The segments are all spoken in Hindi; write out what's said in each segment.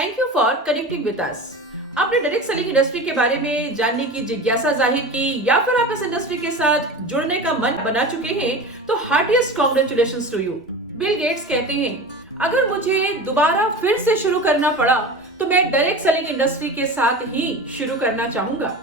Thank you for connecting with us. आपने डायरेक्ट सेलिंग इंडस्ट्री के बारे में जानने की जिज्ञासा जाहिर की या फिर आप इस इंडस्ट्री के साथ जुड़ने का मन बना चुके हैं तो heartiest congratulations to you. Bill Gates कहते हैं, अगर मुझे दोबारा फिर से शुरू करना पड़ा तो मैं डायरेक्ट सेलिंग इंडस्ट्री के साथ ही शुरू करना चाहूंगा।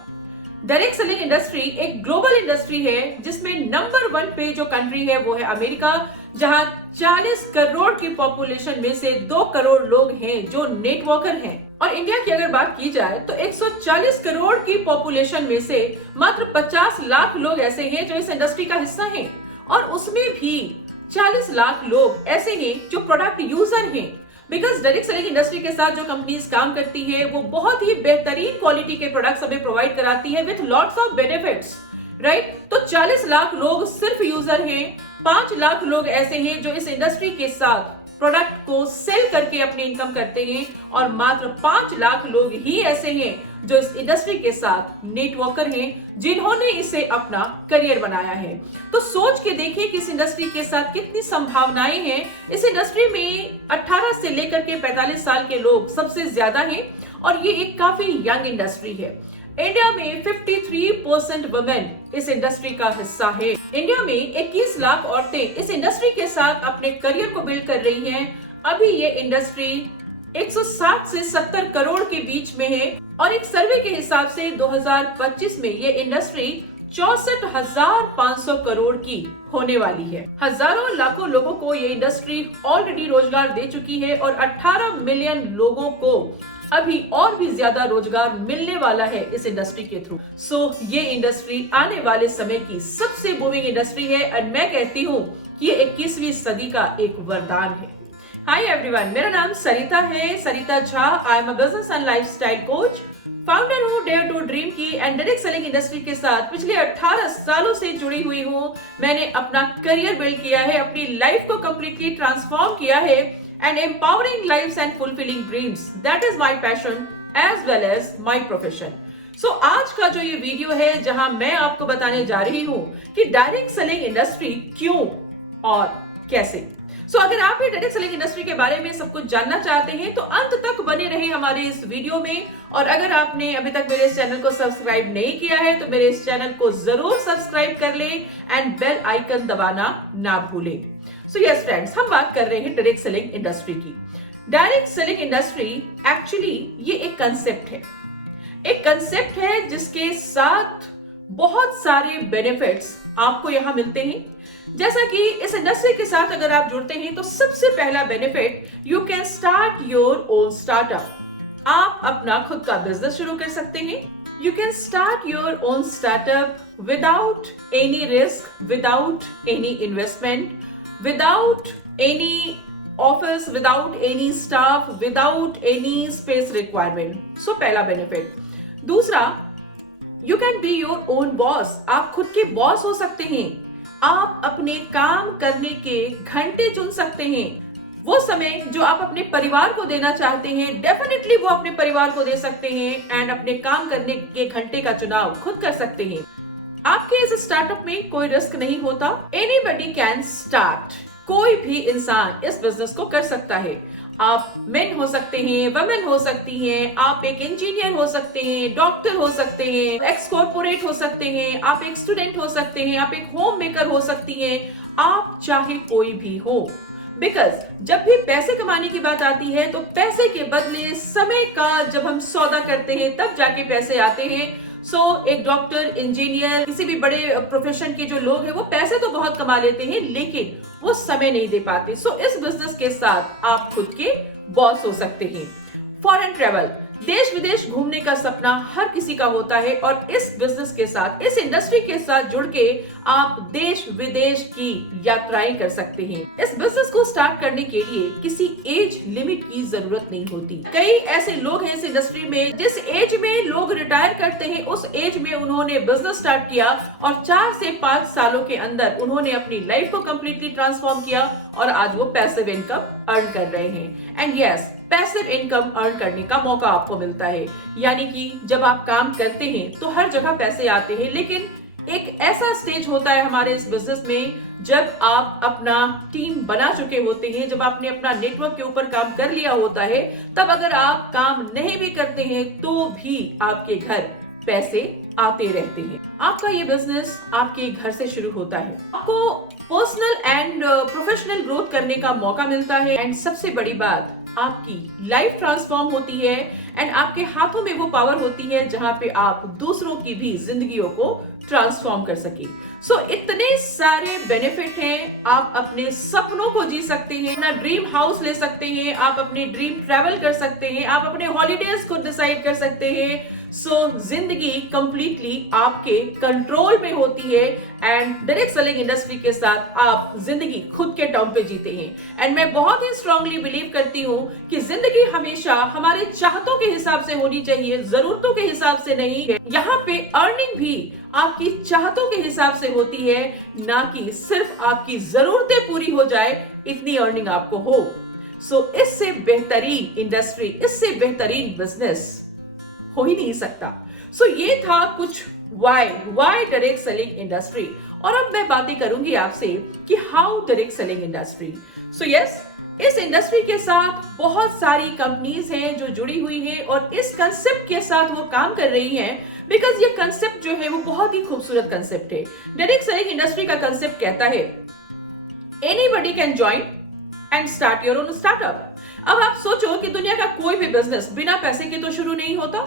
डायरेक्ट सेलिंग इंडस्ट्री एक ग्लोबल इंडस्ट्री है जिसमें नंबर 1 पे जो कंट्री है वो है अमेरिका, जहां 40 करोड़ की पॉपुलेशन में से 2 करोड़ लोग हैं जो नेटवर्कर हैं। और इंडिया की अगर बात की जाए तो 140 करोड़ की पॉपुलेशन में से मात्र 50 लाख लोग ऐसे हैं जो इस इंडस्ट्री का हिस्सा हैं, और उसमें भी 40 लाख लोग ऐसे हैं जो प्रोडक्ट यूजर हैं। बिकॉज डायरेक्ट सेलिंग इंडस्ट्री के साथ जो कंपनीज काम करती है वो बहुत ही बेहतरीन क्वालिटी के प्रोडक्ट्स हमें प्रोवाइड कराती है with lots of benefits, right. तो 40 लाख लोग सिर्फ यूजर हैं, 5 लाख लोग ऐसे हैं जो इस इंडस्ट्री के साथ प्रोडक्ट को सेल करके अपनी इनकम करते हैं, और मात्र 5 लाख लोग ही ऐसे हैं जो इस इंडस्ट्री के साथ नेटवर्कर हैं जिन्होंने इसे अपना करियर बनाया है। तो सोच के देखिए कि इस इंडस्ट्री के साथ कितनी संभावनाएं हैं। इस इंडस्ट्री में 18 से लेकर के 45 साल के लोग सबसे ज्यादा हैं और ये एक काफी यंग इंडस्ट्री है। इंडिया में 53% वुमेन इस इंडस्ट्री का हिस्सा है। इंडिया में 21 लाख औरतें इस इंडस्ट्री के साथ अपने करियर को बिल्ड कर रही हैं। अभी ये इंडस्ट्री 160 से 70 करोड़ के बीच में है, और एक सर्वे के हिसाब से 2025 में ये इंडस्ट्री 64,500 करोड़ की होने वाली है। हजारों लाखों लोगों को ये इंडस्ट्री ऑलरेडी रोजगार दे चुकी है और 18 मिलियन लोगों को अभी और भी ज्यादा रोजगार मिलने वाला है इस इंडस्ट्री के थ्रू। सो ये इंडस्ट्री आने वाले समय की सबसे बूमिंग इंडस्ट्री है, और मैं कहती हूँ कि ये 21वीं सदी का एक वरदान है। हाय एवरीवन, मेरा नाम सरिता है, Sarita Jha. I am a business and lifestyle coach, founder हूँ डेयर टू ड्रीम की, एंड डायरेक्ट सेलिंग इंडस्ट्री के साथ पिछले 18 सालों से जुड़ी हुई हूँ। मैंने अपना करियर बिल्ड किया है, अपनी लाइफ को कंप्लीटली ट्रांसफॉर्म किया है, and empowering lives and fulfilling dreams. That is my passion as well as my profession. So आज का जो ये वीडियो है जहां मैं आपको बताने जा रही हूं कि डायरेक्ट सेलिंग इंडस्ट्री क्यों और कैसे। अगर आप भी डायरेक्ट सेलिंग इंडस्ट्री के बारे में सब कुछ जानना चाहते हैं तो अंत तक बने रहे हमारे इस वीडियो में। और अगर आपने अभी तक मेरे इस चैनल को सब्सक्राइब नहीं किया है तो मेरे इस चैनल को जरूर सब्सक्राइब कर लें एंड बेल आइकन दबाना ना भूलें। सो यस फ्रेंड्स, हम बात कर रहे हैं डायरेक्ट सेलिंग इंडस्ट्री की। डायरेक्ट सेलिंग इंडस्ट्री एक्चुअली ये एक कंसेप्ट है, जिसके साथ बहुत सारे बेनिफिट्स आपको यहां मिलते हैं। जैसा कि इस इंडस्ट्री के साथ अगर आप जुड़ते हैं तो सबसे पहला benefit, you can start your own startup. आप अपना खुद का बिजनेस शुरू कर सकते हैं। You can start your own startup without any risk, without any investment, without any office, without any staff, without any space requirement. So पहला benefit। दूसरा, you can be your own boss। आप खुद के बॉस हो सकते हैं। आप अपने काम करने के घंटे चुन सकते हैं। वो समय जो आप अपने परिवार को देना चाहते हैं, डेफिनेटली वो अपने परिवार को दे सकते हैं, एंड अपने काम करने के घंटे का चुनाव खुद कर सकते हैं। आपके इस स्टार्टअप में कोई रिस्क नहीं होता। Anybody can start. कोई भी इंसान इस बिजनेस को कर सकता है। आप मेन हो सकते हैं, वुमेन हो सकती हैं, आप एक इंजीनियर हो सकते हैं, डॉक्टर हो सकते हैं, एक्स कॉर्पोरेट हो सकते हैं, आप एक स्टूडेंट हो सकते हैं, आप एक होम मेकर हो सकती हैं, आप चाहे कोई भी हो। बिकॉज जब भी पैसे कमाने की बात आती है तो पैसे के बदले समय का जब हम सौदा करते हैं तब जाके पैसे आते हैं। एक डॉक्टर, इंजीनियर, किसी भी बड़े प्रोफेशन के जो लोग हैं वो पैसे तो बहुत कमा लेते हैं लेकिन वो समय नहीं दे पाते। इस बिजनेस के साथ आप खुद के बॉस हो सकते हैं। फॉरेन ट्रेवल, देश विदेश घूमने का सपना हर किसी का होता है, और इस बिजनेस के साथ, इस इंडस्ट्री के साथ जुड़ के आप देश विदेश की यात्राएं कर सकते हैं। इस बिजनेस को स्टार्ट करने के लिए किसी एज लिमिट की जरूरत नहीं होती। कई ऐसे लोग हैं इस इंडस्ट्री में, जिस एज में लोग रिटायर करते हैं उस एज में उन्होंने बिजनेस स्टार्ट किया और 4 से 5 सालों के अंदर उन्होंने अपनी लाइफ को कंप्लीटली ट्रांसफॉर्म किया और आज वो पैसिव इनकम अर्न कर रहे हैं। And yes, passive income earn करने का मौका आपको मिलता है। यानी कि जब आप काम करते हैं तो हर जगह पैसे आते हैं, लेकिन एक ऐसा स्टेज होता है हमारे इस बिजनेस में जब आप अपना टीम बना चुके होते हैं, जब आपने अपना नेटवर्क के ऊपर काम कर लिया होता है, तब अगर आप काम नहीं भी करते हैं तो भी आपके घर पैसे आते रहते हैं। आपका ये बिजनेस आपके घर से शुरू होता है, आपको पर्सनल एंड प्रोफेशनल ग्रोथ करने का मौका मिलता है, एंड सबसे बड़ी बात, आपकी लाइफ ट्रांसफॉर्म होती है एंड आपके हाथों में वो पावर होती है जहां पे आप दूसरों की भी जिंदगियों को ट्रांसफॉर्म कर सके। सो इतने सारे बेनिफिट हैं। आप अपने सपनों को जी सकते हैं, अपना ड्रीम हाउस ले सकते हैं, आप अपने ड्रीम ट्रैवल कर सकते हैं, आप अपने हॉलीडेज को डिसाइड कर सकते हैं। सो जिंदगी कंप्लीटली आपके कंट्रोल में होती है एंड डायरेक्ट सेलिंग इंडस्ट्री के साथ आप जिंदगी खुद के टर्म पे जीते हैं। एंड मैं बहुत ही स्ट्रांगली बिलीव करती हूँ कि जिंदगी हमेशा हमारे चाहतों के हिसाब से होनी चाहिए, जरूरतों के हिसाब से नहीं है। यहाँ पे अर्निंग भी आपकी चाहतों के हिसाब से होती है, ना कि सिर्फ आपकी जरूरतें पूरी हो जाए इतनी अर्निंग आपको हो। सो इससे बेहतरीन इंडस्ट्री, इससे बेहतरीन बिजनेस हो ही नहीं सकता। सो ये था कुछ वाई डायरेक्ट सेलिंग इंडस्ट्री। और अब मैं बातें करूंगी आपसे कि how direct selling industry. So yes, इस इंडस्ट्री के साथ बहुत सारी कंपनीज हैं जो जुड़ी हुई हैं और इस कंसेप्ट के साथ वो काम कर रही हैं, बिकॉज ये कंसेप्ट जो है वो बहुत ही खूबसूरत कंसेप्ट है। डायरेक्ट सेलिंग इंडस्ट्री का कंसेप्ट कहता है anybody can join and start your own startup. अब आप सोचो कि दुनिया का कोई भी बिजनेस बिना पैसे के तो शुरू नहीं होता,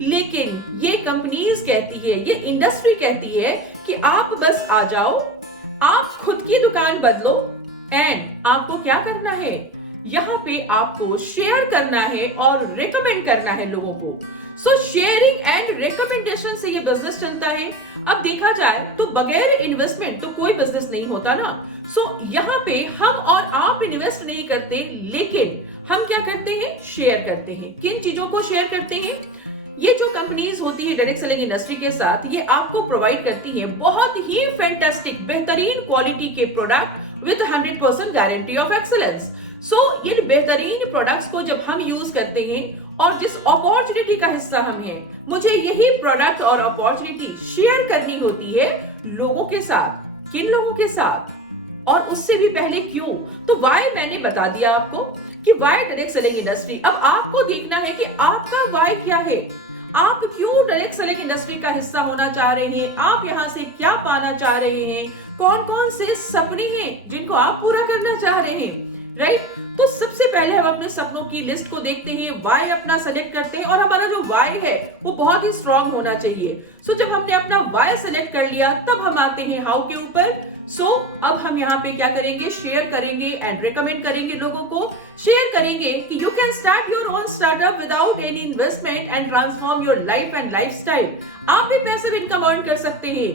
लेकिन ये कंपनीज कहती है, ये इंडस्ट्री कहती है कि आप बस आ जाओ, आप खुद की दुकान बदलो एंड आपको क्या करना है, यहाँ पे आपको शेयर करना है और रिकमेंड करना है लोगों को। सो शेयरिंग एंड रिकमेंडेशन से ये बिजनेस चलता है। अब देखा जाए तो बगैर इन्वेस्टमेंट तो कोई बिजनेस नहीं होता ना। सो यहाँ पे हम और आप इन्वेस्ट नहीं करते, लेकिन हम क्या करते हैं, शेयर करते हैं। किन चीजों को शेयर करते हैं? ये जो कंपनीज होती है डायरेक्ट सेलिंग इंडस्ट्री के साथ, ये आपको प्रोवाइड करती है बहुत ही फैंटास्टिक बेहतरीन क्वालिटी के product with 100% guarantee of excellence. So ये बेहतरीन प्रोडक्ट्स को जब हम यूज करते हैं और जिस अपॉर्चुनिटी का हिस्सा हम हैं, मुझे यही प्रोडक्ट और अपॉर्चुनिटी शेयर करनी होती है लोगों के साथ। किन लोगों के साथ? और उससे भी पहले क्यों? तो वाई मैंने बता दिया आपको कि वाई डायरेक्ट सेलिंग इंडस्ट्री। अब आपको देखना है कि आपका वाई क्या है, आप क्यों डायरेक्ट सेलिंग इंडस्ट्री का हिस्सा होना चाह रहे हैं, आप यहाँ से क्या पाना चाह रहे हैं, कौन कौन से सपने हैं जिनको आप पूरा करना चाह रहे हैं, राइट? तो सबसे पहले हम अपने सपनों की लिस्ट को देखते हैं, वाई अपना सेलेक्ट करते हैं और हमारा जो वाई है वो बहुत ही स्ट्रांग होना चाहिए। सो जब हमने अपना वाई सेलेक्ट कर लिया, तब हम आते हैं हाउ के ऊपर। सो अब हम यहाँ पे क्या करेंगे, शेयर करेंगे एंड रिकमेंड करेंगे लोगों को। शेयर करेंगे कि you can start your own startup without any investment and transform your life and lifestyle. आप भी पैसिव इनकम अर्न कर सकते हैं।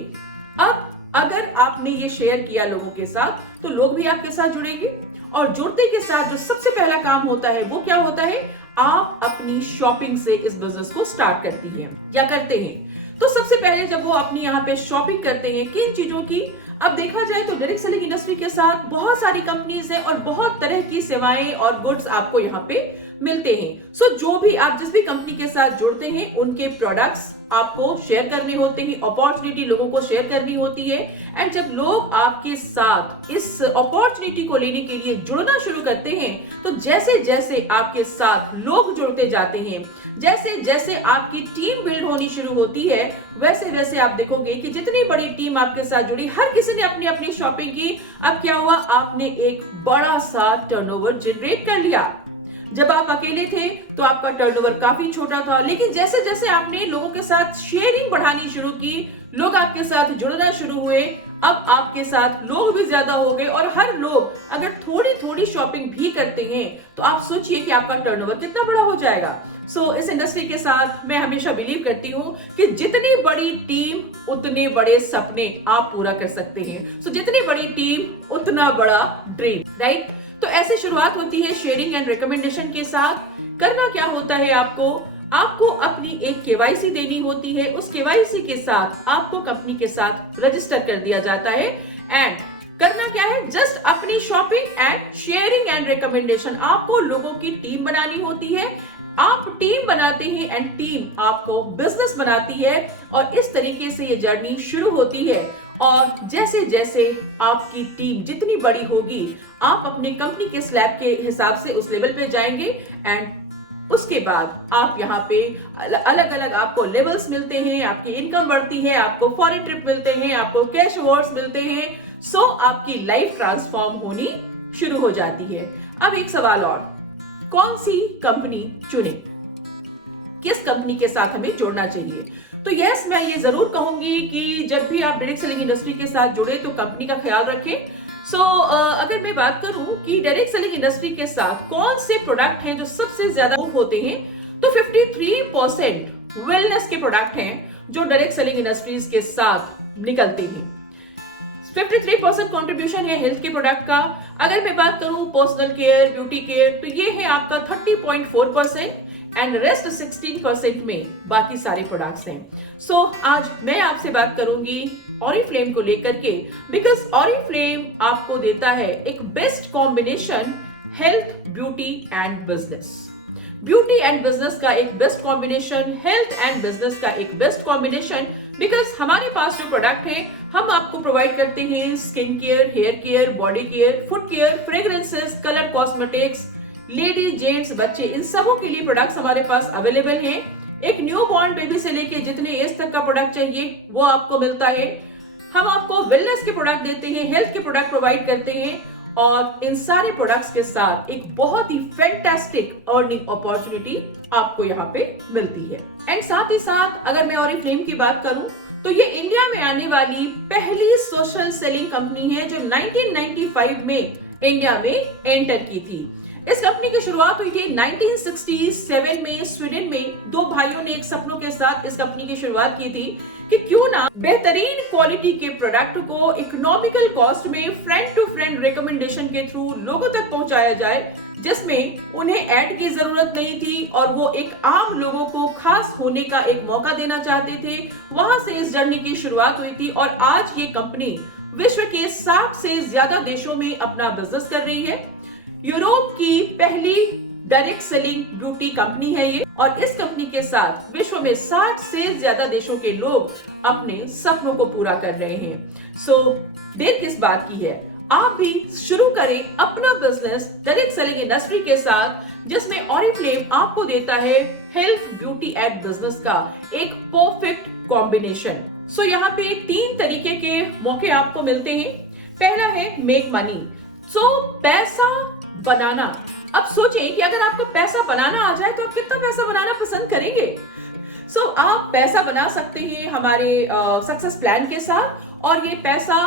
अब अगर आपने ये शेयर किया लोगों के साथ, तो लोग भी आपके साथ जुड़ेंगे और जुड़ते के साथ जो सबसे पहला काम होता है वो क्या होता है, आप अपनी शॉपिंग से इस बिजनेस को स्टार्ट करती हैं या करते हैं। तो सबसे पहले जब वो अपनी यहाँ पे शॉपिंग करते हैं, किन चीजों की? अब देखा जाए तो डायरेक्ट सेलिंग इंडस्ट्री के साथ बहुत सारी कंपनीज हैं और बहुत तरह की सेवाएं और गुड्स आपको यहाँ पे मिलते हैं। सो जो भी आप जिस भी कंपनी के साथ जुड़ते हैं, उनके प्रोडक्ट्स आपको शेयर करने होते हैं, अपॉर्चुनिटी लोगों को शेयर करनी होती है। एंड जब लोग आपके साथ इस अपॉर्चुनिटी को लेने के लिए जुड़ना शुरू करते हैं, तो जैसे जैसे आपके साथ लोग जुड़ते जाते हैं, जैसे जैसे आपकी टीम बिल्ड होनी शुरू होती है, वैसे वैसे आप देखोगे कि जितनी बड़ी टीम आपके साथ जुड़ी, हर किसी ने अपनी अपनी शॉपिंग की। अब क्या हुआ, आपने एक बड़ा सा टर्नओवर जनरेट कर लिया। जब आप अकेले थे तो आपका टर्नओवर काफी छोटा था, लेकिन जैसे जैसे आपने लोगों के साथ शेयरिंग बढ़ानी शुरू की, लोग आपके साथ जुड़ना शुरू हुए, अब आपके साथ लोग भी ज्यादा हो गए और हर लोग अगर थोड़ी थोड़ी शॉपिंग भी करते हैं, तो आप सोचिए कि आपका टर्नओवर कितना बड़ा हो जाएगा। सो इस इंडस्ट्री के साथ मैं हमेशा बिलीव करती हूँ कि जितनी बड़ी टीम उतने बड़े सपने आप पूरा कर सकते हैं। सो जितनी बड़ी टीम उतना बड़ा ड्रीम, राइट? तो ऐसे शुरुआत होती है शेयरिंग एंड रिकमेंडेशन के साथ। करना क्या होता है, आपको अपनी एक केवाईसी देनी होती है। उस केवाईसी के साथ आपको कंपनी के साथ रजिस्टर कर दिया जाता है। एंड करना क्या है, जस्ट अपनी shopping and sharing and recommendation. आपको लोगों की टीम बनानी होती है। आप टीम बना बनाते हैं एंड टीम आपको बिजनेस बनाती है और इस तरीके से ये जर्नी शुरू होती है। और जैसे जैसे आपकी टीम जितनी बड़ी होगी, आप अपने कंपनी के स्लैब के हिसाब से उस लेवल पे जाएंगे एंड उसके बाद आप यहाँ पे अलग अलग आपको लेवल्स मिलते हैं, आपकी इनकम बढ़ती है, आपको फॉरेन ट्रिप मिलते हैं, आपको कैश अवार्ड्स मिलते हैं। सो आपकी लाइफ ट्रांसफॉर्म होनी शुरू हो जाती है। अब एक सवाल और, कौन सी कंपनी चुने, किस कंपनी के साथ हमें जुड़ना चाहिए? तो यस, मैं ये जरूर कहूंगी कि जब भी आप डायरेक्ट सेलिंग इंडस्ट्री के साथ जुड़े तो कंपनी का ख्याल रखें। अगर मैं बात करूं कि डायरेक्ट सेलिंग इंडस्ट्री के साथ कौन से प्रोडक्ट हैं जो सबसे ज्यादा मूव होते हैं, तो 53% वेलनेस के प्रोडक्ट हैं जो डायरेक्ट सेलिंग इंडस्ट्रीज के साथ निकलते हैं। 53% कंट्रीब्यूशन है हेल्थ के प्रोडक्ट का। अगर मैं बात करूं पर्सनल केयर, ब्यूटी केयर, तो ये है आपका 30.4% एंड रेस्ट 16% में बाकी सारे प्रोडक्ट्स हैं। आज मैं आपसे बात करूंगी ऑरिफ्लेम को लेकर के, बिकॉज ऑरिफ्लेम आपको देता है एक best combination health, beauty and business. Beauty and business का एक best combination, health and business का एक बेस्ट कॉम्बिनेशन, बिकॉज हमारे पास जो प्रोडक्ट है हम आपको प्रोवाइड करते हैं skin care, hair care, body care, foot care, fragrances, colour cosmetics, ladies, gents, बच्चे, इन सबों के लिए प्रोडक्ट्स हमारे पास अवेलेबल हैं। एक न्यू बॉर्न बेबी से लेके जितने एज तक का प्रोडक्ट चाहिए वो आपको मिलता है। हम आपको वेलनेस के प्रोडक्ट देते हैं, हेल्थ के प्रोडक्ट प्रोवाइड करते हैं और इन सारे प्रोडक्ट्स के साथ एक बहुत ही फैंटास्टिक अर्निंग अपॉर्चुनिटी आपको यहाँ पे मिलती है। एंड साथ ही साथ अगर मैं ऑरिफ्लेम की बात करूं तो ये इंडिया में आने वाली पहली सोशल सेलिंग कंपनी है जो 1995 में इंडिया में एंटर की थी। इस कंपनी की शुरुआत हुई थी 1967 में स्वीडन में। दो भाइयों ने एक सपनों के साथ इस कंपनी की शुरुआत की थी कि क्यों ना बेहतरीन क्वालिटी के प्रोडक्ट को इकोनॉमिकल कॉस्ट में फ्रेंड टू फ्रेंड रिकमेंडेशन के थ्रू लोगों तक पहुंचाया जाए, जिसमें उन्हें ऐड की जरूरत नहीं थी और वो एक आम लोगों को खास होने का एक मौका देना चाहते थे। वहां से इस जर्नी की शुरुआत हुई थी और आज ये कंपनी विश्व के 60 से ज्यादा देशों में अपना बिजनेस कर रही है। यूरोप की पहली डायरेक्ट सेलिंग ब्यूटी कंपनी है ये और इस कंपनी के साथ विश्व में 60 से ज्यादा देशों के लोग अपने सपनों को पूरा कर रहे हैं। देर किस बात की है, आप भी शुरू करें अपना बिजनेस डायरेक्ट सेलिंग इंडस्ट्री के साथ, जिसमें ऑरिफ्लेम आपको देता है हेल्थ, ब्यूटी एंड बिजनेस का एक परफेक्ट कॉम्बिनेशन। यहाँ पे 3 तरीके के मौके आपको मिलते हैं। पहला है मेक मनी, पैसा बनाना। अब सोचें कि अगर आपको पैसा बनाना आ जाए तो आप कितना पैसा बनाना पसंद करेंगे? आप पैसा बना सकते हैं हमारे सक्सेस प्लान के साथ और ये पैसा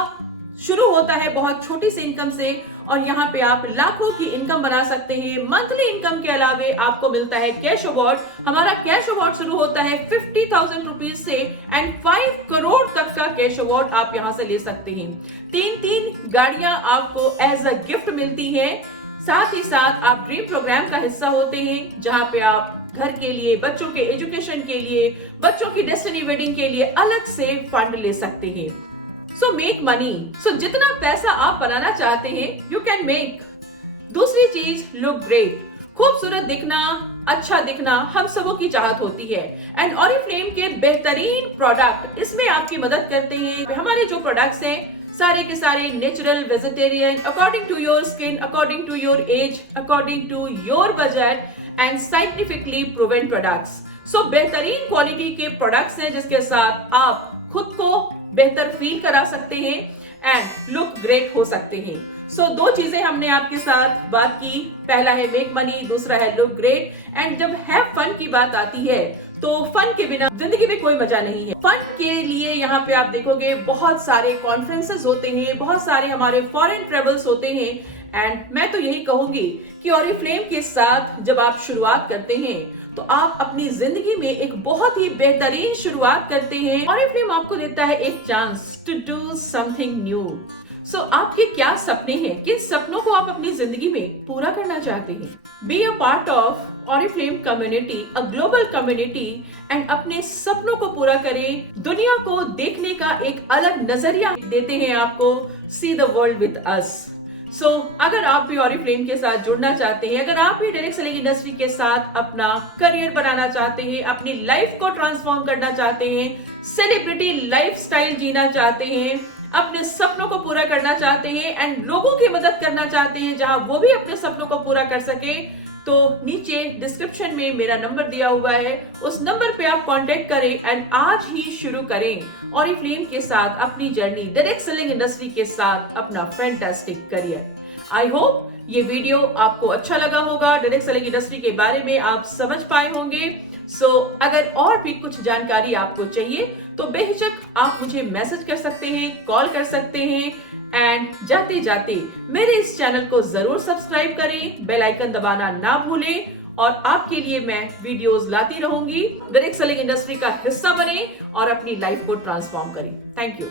शुरू होता है बहुत छोटी सी इनकम से और यहाँ पे आप लाखों की इनकम बना सकते हैं। मंथली इनकम के अलावे आपको मिलता है कैश अवार्ड। हमारा कैश अवार्ड शुरू होता है 50,000 रुपीज से एंड 5 करोड़ तक का कैश अवार्ड आप यहाँ से ले सकते हैं। 3 गाड़ियां आपको एज अ गिफ्ट मिलती हैं। साथ ही साथ आप ड्रीम प्रोग्राम का हिस्सा होते हैं जहां पे आप घर के लिए, बच्चों के एजुकेशन के लिए, बच्चों की डेस्टिनी वेडिंग के लिए अलग से फंड ले सकते हैं। Make money. जितना पैसा आप बनाना चाहते हैं यू कैन मेक। दूसरी चीज, लुक ग्रेट। खूबसूरत दिखना, अच्छा दिखना हम सबों की चाहत होती है एंड ऑरिफ्लेम के बेहतरीन प्रोडक्ट इसमें आपकी मदद करते हैं। हमारे जो प्रोडक्ट्स हैं सारे के सारे natural, vegetarian, according to your skin, according to your age, according to your budget and scientifically proven products. बेहतरीन क्वालिटी के प्रोडक्ट्स हैं जिसके साथ आप खुद को बेहतर फील करा सकते हैं एंड लुक ग्रेट हो सकते हैं। 2 चीजें हमने आपके साथ बात की। पहला है मेक मनी, दूसरा है लुक ग्रेट। एंड जब हैव फन की बात आती है तो फन के बिना जिंदगी में कोई मजा नहीं है। फन के लिए यहाँ पे आप देखोगे बहुत सारे कॉन्फ्रेंसेस होते हैं, बहुत सारे हमारे फॉरेन ट्रेवल्स होते हैं एंड मैं तो यही कहूंगी कि ऑरिफ्लेम के साथ जब आप शुरुआत करते हैं तो आप अपनी जिंदगी में एक बहुत ही बेहतरीन शुरुआत करते हैं। ऑरिफ्लेम आपको देता है एक chance to do something new. आपके क्या सपने हैं, किन सपनों को आप अपनी जिंदगी में पूरा करना चाहते हैं? Be a part of Oriflame community, a global community and अपने सपनों को पूरा करें। दुनिया को देखने का एक अलग नजरिया देते हैं आपको। See the world with us. So अगर आप भी ऑरिफ्लेम के साथ जुड़ना चाहते हैं, अगर आप भी डायरेक्ट सेलिंग इंडस्ट्री के साथ अपना करियर बनाना चाहते हैं, अपनी लाइफ को ट्रांसफॉर्म करना चाहते हैं, सेलिब्रिटी लाइफस्टाइल जीना चाहते हैं, अपने सपनों को पूरा करना चाहते हैं एंड लोगों की मदद करना चाहते हैं जहां वो भी अपने सपनों को पूरा कर सके, तो नीचे डिस्क्रिप्शन में मेरा नंबर दिया हुआ है, उस नंबर पे आप कांटेक्ट करें एंड आज ही शुरू करें ऑरिफ्लेम के साथ अपनी जर्नी, डायरेक्ट सेलिंग इंडस्ट्री के साथ अपना फैंटास्टिक करियर। आई होप ये वीडियो आपको अच्छा लगा होगा, डायरेक्ट सेलिंग इंडस्ट्री के बारे में आप समझ पाए होंगे। अगर और भी कुछ जानकारी आपको चाहिए तो बेहिचक आप मुझे मैसेज कर सकते हैं, कॉल कर सकते हैं एंड जाते जाते मेरे इस चैनल को जरूर सब्सक्राइब करें, बेल आइकन दबाना ना भूलें और आपके लिए मैं वीडियोस लाती रहूंगी। डायरेक्ट सेलिंग इंडस्ट्री का हिस्सा बने और अपनी लाइफ को ट्रांसफॉर्म करें। Thank you.